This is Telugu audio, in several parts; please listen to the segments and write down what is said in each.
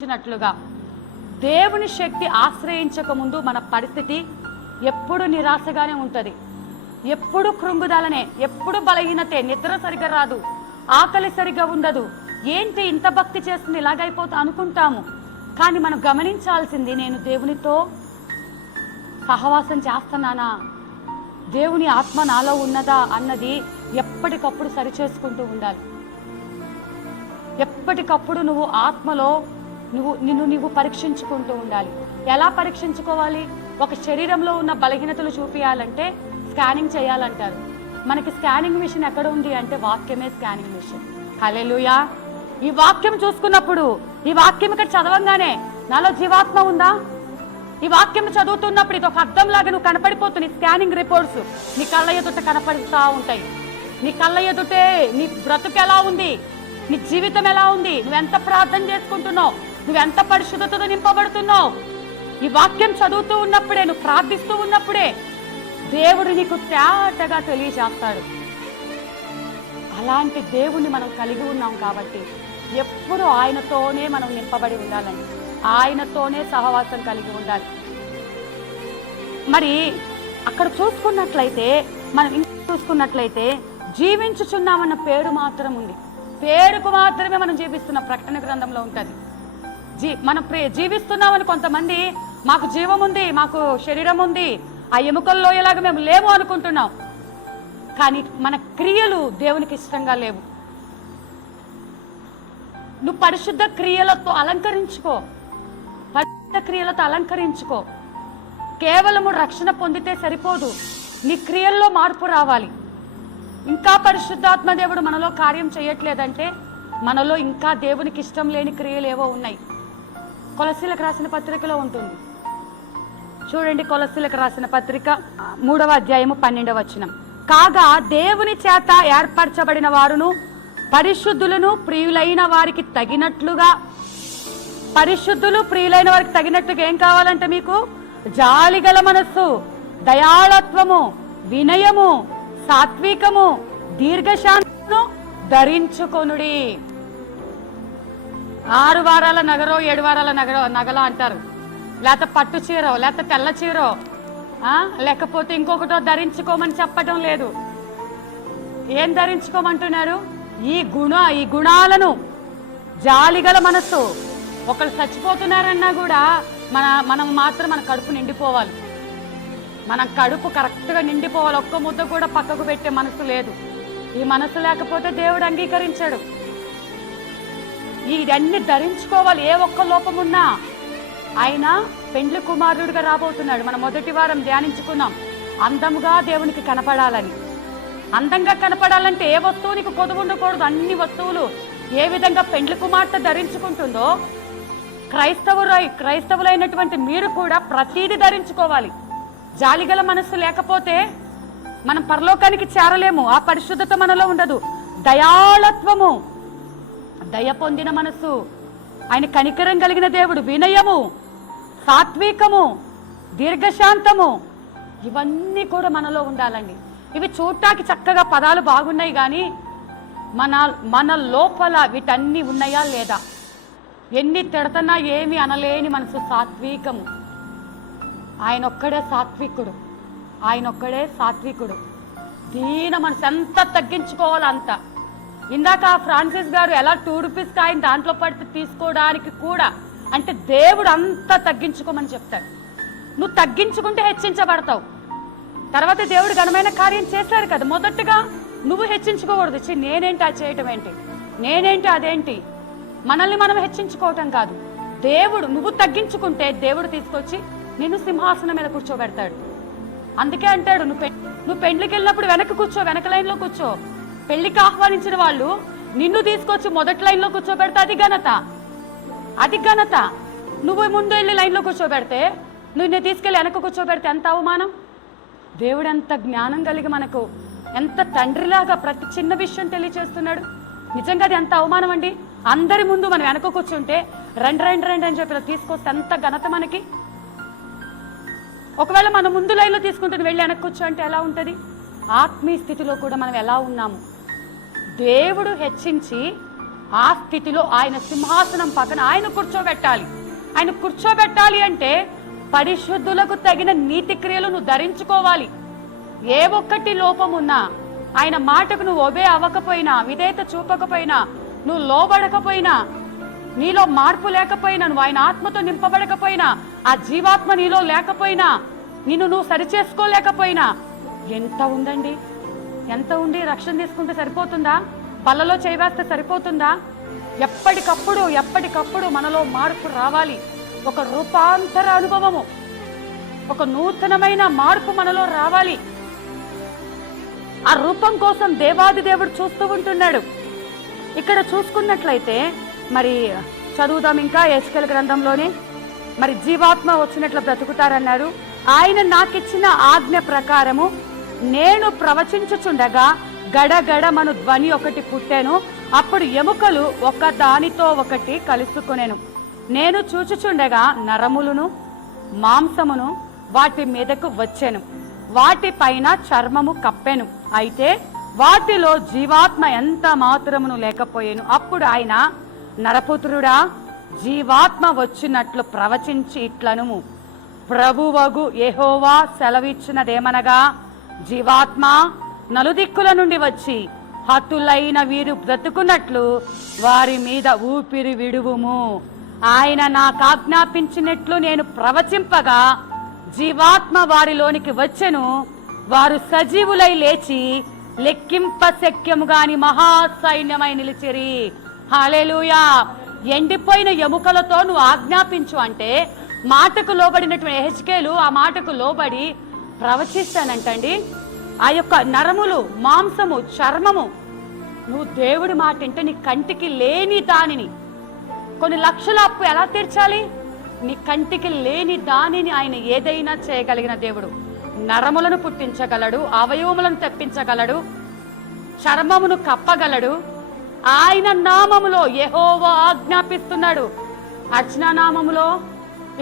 ినట్లుగా దేవుని శక్తి ఆశ్రయించక ముందు మన పరిస్థితి ఎప్పుడు నిరాశగానే ఉంటుంది, ఎప్పుడు కృంగుదలనే, ఎప్పుడు బలహీనతే, నిద్ర సరిగా రాదు, ఆకలి సరిగా ఉండదు. ఏంటి ఇంత భక్తి చేస్తుంది ఇలాగైపోతా అనుకుంటాము. కానీ మనం గమనించాల్సింది, నేను దేవునితో సహవాసం చేస్తున్నానా, దేవుని ఆత్మ నాలో ఉన్నదా అన్నది ఎప్పటికప్పుడు సరిచేసుకుంటూ ఉండాలి. ఎప్పటికప్పుడు నువ్వు ఆత్మలో నువ్వు పరీక్షించుకుంటూ ఉండాలి. ఎలా పరీక్షించుకోవాలి? ఒక శరీరంలో ఉన్న బలహీనతలు చూపించాలంటే స్కానింగ్ చేయాలంటారు. మనకి స్కానింగ్ మిషన్ ఎక్కడ ఉంది అంటే వాక్యమే స్కానింగ్ మిషన్. హల్లెలూయా. ఈ వాక్యం చూసుకున్నప్పుడు, ఈ వాక్యం ఇక్కడ చదవంగానే నాలో జీవాత్మ ఉందా? ఈ వాక్యం చదువుతున్నప్పుడు ఇది ఒక అర్థం లాగా నువ్వు కనపడిపోతుంది. స్కానింగ్ రిపోర్ట్స్ నీ కళ్ళ ఎదుట కనపడుతూ ఉంటాయి. నీ కళ్ళ ఎదుటే నీ బ్రతుకు ఎలా ఉంది, నీ జీవితం ఎలా ఉంది, నువ్వెంత ప్రార్థన చేసుకుంటున్నావు, నువ్వెంత పరిశుద్ధతతో నింపబడుతున్నావు. ఈ వాక్యం చదువుతూ ఉన్నప్పుడే, నువ్వు ప్రార్థిస్తూ ఉన్నప్పుడే దేవుడు నీకు తేటగా తెలియజేస్తాడు. అలాంటి దేవుణ్ణి మనం కలిగి ఉన్నాం కాబట్టి ఎప్పుడు ఆయనతోనే మనం నింపబడి ఉండాలని, ఆయనతోనే సహవాసం కలిగి ఉండాలి. మరి అక్కడ చూసుకున్నట్లయితే, మనం ఇంకా చూసుకున్నట్లయితే జీవించుచున్నామన్న పేరు మాత్రం ఉంది. పేరుకు మాత్రమే మనం జీవిస్తున్నాం. ప్రకటన గ్రంథంలో ఉంటుంది. మనం జీవిస్తున్నామని కొంతమంది మాకు జీవం ఉంది, మాకు శరీరం ఉంది, ఆ ఎముకల్లో ఎలాగ మేము లేము అనుకుంటున్నాం. కానీ మన క్రియలు దేవునికి ఇష్టంగా లేవు. నువ్వు పరిశుద్ధ క్రియలతో అలంకరించుకో, పరిశుద్ధ క్రియలతో అలంకరించుకో. కేవలము రక్షణ పొందితే సరిపోదు, నీ క్రియల్లో మార్పు రావాలి. ఇంకా పరిశుద్ధాత్మ దేవుడు మనలో కార్యం చేయట్లేదంటే మనలో ఇంకా దేవునికి ఇష్టం లేని క్రియలు ఏవో ఉన్నాయి. కొలస్సీలకు రాసిన పత్రికలో ఉంటుంది చూడండి. కొలస్సీలకు రాసిన పత్రిక 3వ అధ్యాయము 12వ వచనం. కాగా దేవుని చేత ఏర్పరచబడిన వారును పరిశుద్ధులను ప్రియులైన వారికి తగినట్లుగా, పరిశుద్ధులు ప్రియులైన వారికి తగినట్లుగా ఏం కావాలంటే మీకు జాలిగల మనస్సు, దయాళత్వము, వినయము, సాత్వికము, దీర్ఘశాంతమును ధరించుకొనుడి. 6 వారాల నగరో 7 వారాల నగల అంటారు, లేకపోతే పట్టు చీరో, లేకపోతే తెల్ల చీరో, లేకపోతే ఇంకొకటో ధరించుకోమని చెప్పటం లేదు. ఏం ధరించుకోమంటున్నారు? ఈ గుణాలను, జాలిగల మనస్సు. ఒకరు చచ్చిపోతున్నారన్నా కూడా మనం మాత్రం మన కడుపు నిండిపోవాలి. మన కడుపు కరెక్ట్గా నిండిపోవాలి. ఒక్క ముద్ద కూడా పక్కకు పెట్టే మనసు లేదు. ఈ మనసు లేకపోతే దేవుడు అంగీకరించాడు. ఇవన్నీ ధరించుకోవాలి. ఏ ఒక్క లోపమున్నా ఆయన పెండ్లి కుమారుడిగా రాబోతున్నాడు. మనం మొదటి వారం ధ్యానించుకున్నాం, అందంగా దేవునికి కనపడాలని. అందంగా కనపడాలంటే ఏ వస్తువు నీకు కొదువు ఉండకూడదు. అన్ని వస్తువులు ఏ విధంగా పెండ్లి కుమార్తె ధరించుకుంటుందో క్రైస్తవులైనటువంటి మీరు కూడా ప్రతీది ధరించుకోవాలి. జాలిగల మనస్సు లేకపోతే మనం పరలోకానికి చేరలేము. ఆ పరిశుద్ధత మనలో ఉండదు. దయాళత్వము, దయ పొందిన మనస్సు, ఆయన కనికరం కలిగిన దేవుడు. వినయము, సాత్వికము, దీర్ఘశాంతము, ఇవన్నీ కూడా మనలో ఉండాలండి. ఇవి చూడటానికి చక్కగా పదాలు బాగున్నాయి, కానీ మన లోపల వీటన్నీ ఉన్నాయా లేదా? ఎన్ని తిడతన్నా ఏమి అనలేని మనసు సాత్వికము. ఆయన ఒక్కడే సాత్వికుడు, ఆయన ఒక్కడే సాత్వికుడు. దీన మనసు ఎంత తగ్గించుకోవాలో అంత. ఇందాక ఫ్రాన్సిస్ గారు ఎలా 2 రూపీస్ కాయిన్ దాంట్లో పడితే తీసుకోవడానికి కూడా, అంటే దేవుడు అంత తగ్గించుకోమని చెప్తాడు. నువ్వు తగ్గించుకుంటే హెచ్చించబడతావు. తర్వాత దేవుడు ఘనమైన కార్యం చేశాడు కదా. మొదటగా నువ్వు హెచ్చించుకోకూడదు. నేనేంటి అది చేయటం ఏంటి, నేనేంటి అదేంటి, మనల్ని మనం హెచ్చించుకోవటం కాదు. దేవుడు, నువ్వు తగ్గించుకుంటే దేవుడు తీసుకొచ్చి నిన్ను సింహాసనం మీద కూర్చోబెడతాడు. అందుకే అంటాడు, నువ్వు పెళ్లికి వెళ్ళినప్పుడు వెనక్కి కూర్చో, వెనక లైన్లో కూర్చో. పెళ్లికి ఆహ్వానించిన వాళ్ళు నిన్ను తీసుకొచ్చి మొదటి లైన్లో కూర్చోబెడితే అది ఘనత, అది ఘనత. నువ్వు ముందు వెళ్ళి లైన్లో కూర్చోబెడితే, నువ్వు తీసుకెళ్ళి వెనక కూర్చోబెడితే ఎంత అవమానం. దేవుడు ఎంత జ్ఞానం కలిగి మనకు ఎంత తండ్రిలాగా ప్రతి చిన్న విషయం తెలియచేస్తున్నాడు. నిజంగా అది ఎంత అవమానం అండి. అందరి ముందు మనం వెనక కూర్చుంటే రండి రండి రండి అని చెప్పి తీసుకొస్తే ఎంత ఘనత మనకి. ఒకవేళ మనం ముందు లైన్లో తీసుకుంటుంది వెళ్ళి వెనక్కి కూర్చో అంటే ఎలా ఉంటుంది? ఆత్మీయ స్థితిలో కూడా మనం ఎలా ఉన్నాము? దేవుడు హెచ్చించి ఆ స్థితిలో ఆయన సింహాసనం పక్కన ఆయన కూర్చోబెట్టాలి. ఆయన కూర్చోబెట్టాలి అంటే పరిశుద్ధులకు తగిన నీతి క్రియలు నువ్వు ధరించుకోవాలి. ఏ ఒక్కటి లోపం ఉన్నా, ఆయన మాటకు నువ్వు ఒబే అవ్వకపోయినా, విధేయత చూపకపోయినా, నువ్వు లోబడకపోయినా, నీలో మార్పు లేకపోయినా, నువ్వు ఆయన ఆత్మతో నింపబడకపోయినా, ఆ జీవాత్మ నీలో లేకపోయినా, నువ్వు సరిచేసుకోలేకపోయినా, ఎంత ఉందండి, ఎంత ఉండి రక్షణ తీసుకుంటే సరిపోతుందా? బల్లలో చేయవేస్తే సరిపోతుందా? ఎప్పటికప్పుడు మనలో మార్పు రావాలి. ఒక రూపాంతర అనుభవము, ఒక నూతనమైన మార్పు మనలో రావాలి. ఆ రూపం కోసం దేవాది దేవుడు చూస్తూ ఉంటున్నాడు. ఇక్కడ చూసుకున్నట్లయితే మరి చదువుదాం ఇంకా యెహెజ్కేలు గ్రంథంలోనే. మరి జీవాత్మ వచ్చినట్లు బ్రతుకుతారన్నారు. ఆయన నాకిచ్చిన ఆజ్ఞ ప్రకారము నేను ప్రవచించుచుండగా గడగడమను ధ్వని ఒకటి పుట్టెను. అప్పుడు ఎముకలు ఒక దానితో ఒకటి కలుసుకొనెను. నేను చూచుచుండగా నరములను మాంసమును వాటి మీదకు వచ్చెను. వాటి పైన చర్మము కప్పెను. అయితే వాటిలో జీవాత్మ ఎంత మాత్రమును లేకపోయేను. అప్పుడు ఆయన, నరపుత్రుడా, జీవాత్మ వచ్చినట్లు ప్రవచించి ఇట్లనుము, ప్రభువగు యెహోవా సెలవిచ్చినదేమనగా, జీవాత్మ నలుదిక్కుల నుండి వచ్చి హతులైన వీరు బ్రతుకున్నట్లు వారి మీద ఊపిరి విడువుము. ఆయన నాకు ఆజ్ఞాపించినట్లు నేను ప్రవచింపగా జీవాత్మ వారిలోనికి వచ్చెను. వారు సజీవులై లేచి లెక్కింప శక్యముగాని మహాసైన్యమై నిలిచిరి. హల్లెలూయా. ఎండిపోయిన ఎముకలతో నువ్వు ఆజ్ఞాపించు అంటే మాటకు లోబడినటువంటి యెహెజ్కేలు ఆ మాటకు లోబడి ప్రవచిస్తానంటండి. ఆ యొక్క నరములు, మాంసము, చర్మము, నువ్వు దేవుడి మాట అంటే నీ కంటికి లేని దానిని, కొన్ని లక్షల అప్పు ఎలా తీర్చాలి? నీ కంటికి లేని దానిని ఆయన ఏదైనా చేయగలిగిన దేవుడు. నరములను పుట్టించగలడు, అవయవములను తెప్పించగలడు, చర్మమును కప్పగలడు. ఆయన నామములో యెహోవా ఆజ్ఞాపిస్తున్నాడు. అర్చనా నామములో,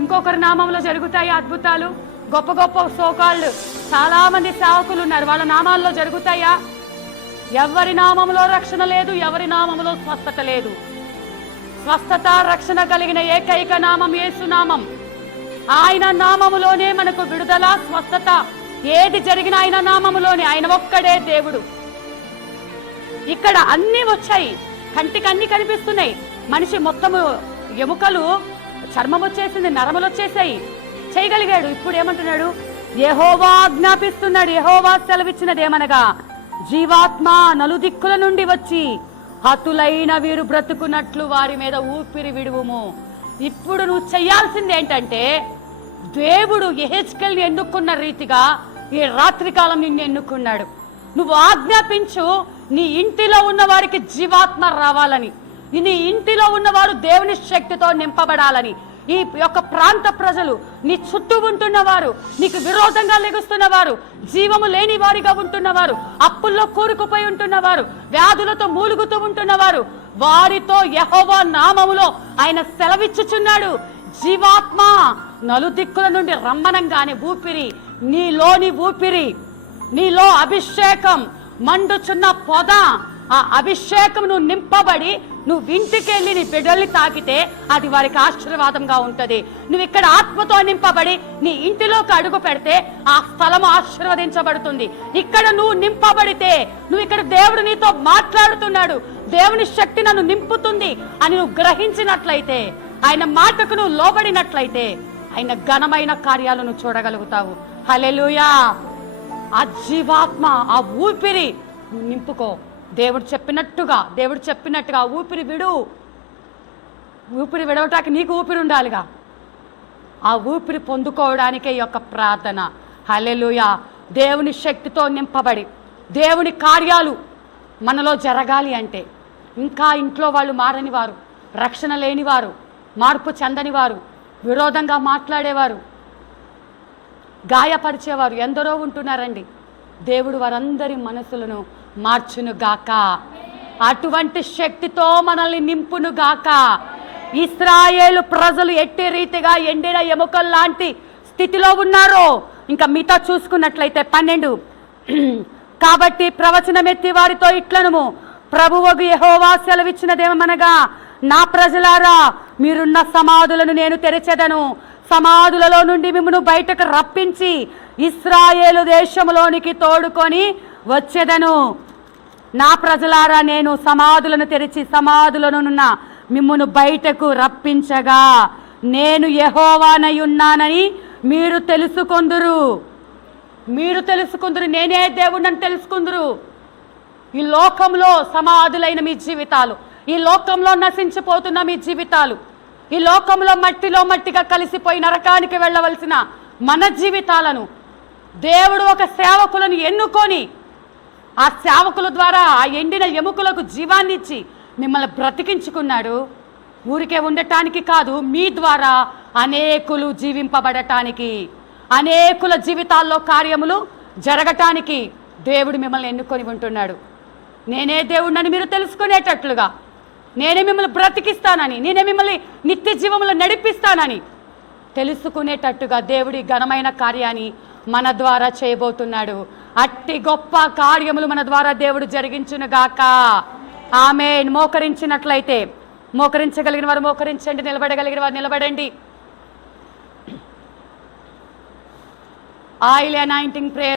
ఇంకొకరి నామంలో జరుగుతాయి అద్భుతాలు. గొప్ప గొప్ప సోకాళ్ళు చాలా మంది సేవకులు ఉన్నారు, వాళ్ళ నామాల్లో జరుగుతాయా? ఎవరి నామములో రక్షణ లేదు, ఎవరి నామములో స్వస్థత లేదు. స్వస్థత, రక్షణ కలిగిన ఏకైక నామం యేసు నామం. ఆయన నామములోనే మనకు విడుదల, స్వస్థత. ఏది జరిగిన ఆయన నామములోనే. ఆయన ఒక్కడే దేవుడు. ఇక్కడ అన్ని వచ్చాయి, కంటికి అన్ని కనిపిస్తున్నాయి. మనిషి మొత్తము ఎముకలు, చర్మం వచ్చేసింది, నరములు వచ్చేసాయి, చేయగలిగాడు. ఇప్పుడు ఏమంటున్నాడు? యెహోవా ఆజ్ఞాపిస్తున్నాడు. యెహోవా సెలవిచ్చినదేమనగా, జీవాత్మ నలుదిక్కుల నుండి వచ్చి హతులైన వీరు బ్రతుకున్నట్లు వారి మీద ఊపిరి విడువుము. ఇప్పుడు నువ్వు చెయ్యాల్సింది ఏంటంటే, దేవుడు యెహెజ్కేలుని ఎన్నుకున్న రీతిగా ఈ రాత్రికాలం నిన్ను ఎన్నుకున్నాడు. నువ్వు ఆజ్ఞాపించు, నీ ఇంటిలో ఉన్న వారికి జీవాత్మ రావాలని, నీ ఇంటిలో ఉన్నవారు దేవుని శక్తితో నింపబడాలని. ఈ యొక్క ప్రాంత ప్రజలు, నీ చుట్టూ ఉంటున్నవారు, నీకు విరోధంగా లెగుస్తున్నవారు, జీవము లేని వారిగా ఉంటున్నవారు, అప్పుల్లో కూరుకుపోయి ఉంటున్నవారు, వ్యాధులతో మూలుగుతూ ఉంటున్నవారు, వారితో యెహోవా నామములో ఆయన సెలవిచ్చుచున్నాడు. జీవాత్మ నలుదిక్కుల నుండి రమ్మనంగానే ఊపిరి, నీలోని ఊపిరి, నీలో అభిషేకం, మండుచున్న పొద, ఆ అభిషేకం నువ్వు నింపబడి నువ్వు ఇంటికి వెళ్ళి నీ బిడ్డల్ని తాకితే అది వారికి ఆశీర్వాదంగా ఉంటది. నువ్వు ఇక్కడ ఆత్మతో నింపబడి నీ ఇంటిలోకి అడుగు పెడితే ఆ స్థలము ఆశీర్వదించబడుతుంది. ఇక్కడ నువ్వు నింపబడితే, నువ్వు ఇక్కడ దేవుడు నీతో మాట్లాడుతున్నాడు, దేవుని శక్తి నన్ను నింపుతుంది అని నువ్వు గ్రహించినట్లయితే, ఆయన మాటకు నువ్వు లోబడినట్లయితే ఆయన ఘనమైన కార్యాలను చూడగలుగుతావు. హల్లెలూయా. ఆ జీవాత్మ, ఆ ఊపిరి నింపుకో. దేవుడు చెప్పినట్టుగా ఊపిరి విడు. ఊపిరి విడవటానికి నీకు ఊపిరి ఉండాలిగా. ఆ ఊపిరి పొందుకోవడానికే ఈ యొక్క ప్రార్థన. హల్లెలూయా. దేవుని శక్తితో నింపబడి దేవుని కార్యాలు మనలో జరగాలి అంటే, ఇంకా ఇంట్లో వాళ్ళు మారని వారు, రక్షణ లేనివారు, మార్పు చెందని వారు, విరోధంగా మాట్లాడేవారు, గాయపరిచేవారు ఎందరో ఉంటున్నారండి. దేవుడు వారందరి మనసులను మార్చును గాక. అటువంటి శక్తితో మనల్ని నింపును గాక. ఇశ్రాయేలు ప్రజలు ఎట్టి రీతిగా ఎండిన ఎముకలు లాంటి స్థితిలో ఉన్నారో, ఇంకా మిగతా చూసుకున్నట్లయితే 12, కాబట్టి ప్రవచనమెత్తి వారితో ఇట్లనుము, ప్రభువగు యెహోవా సెలవిచ్చినదేమనగా, నా ప్రజలారా, మీరున్న సమాధులను నేను తెరచెదను, సమాధులలో నుండి మిమ్మును బయటకు రప్పించి ఇశ్రాయేలు దేశములోనికి తోడుకొని వచ్చెదను. నా ప్రజలారా, నేను సమాధులను తెరిచి సమాధులనున్న మిమ్మును బయటకు రప్పించగా నేను యెహోవానై ఉన్నానని మీరు తెలుసుకొందురు. నేనే దేవుడని తెలుసుకుందురు. ఈ లోకంలో సమాధులైన మీ జీవితాలు, ఈ లోకంలో నశించిపోతున్న మీ జీవితాలు, ఈ లోకంలో మట్టిలో మట్టిగా కలిసిపోయి నరకానికి వెళ్ళవలసిన మన జీవితాలను దేవుడు ఒక సేవకులను ఎన్నుకొని ఆ సేవకుల ద్వారా ఆ ఎండిన ఎముకలకు జీవాన్నిచ్చి మిమ్మల్ని బ్రతికించుకున్నాడు. ఊరికే ఉండటానికి కాదు, మీ ద్వారా అనేకులు జీవింపబడటానికి, అనేకుల జీవితాల్లో కార్యములు జరగటానికి దేవుడు మిమ్మల్ని ఎన్నుకొని ఉంటున్నాడు. నేనే దేవుడినని మీరు తెలుసుకునేటట్లుగా, నేనే మిమ్మల్ని బ్రతికిస్తానని, నేనే మిమ్మల్ని నిత్య జీవములో నడిపిస్తానని తెలుసుకునేటట్టుగా దేవుడి ఘనమైన కార్యాన్ని మన ద్వారా చేయబోతున్నాడు. అట్టి గొప్ప కార్యములు మన ద్వారా దేవుడు జరిగించునుగాక. ఆమేన్. మోకరించినట్లయితే మోకరించగలిగిన వారు మోకరించండి, నిలబడగలిగిన వారు నిలబడండి. Oil anointing prayer.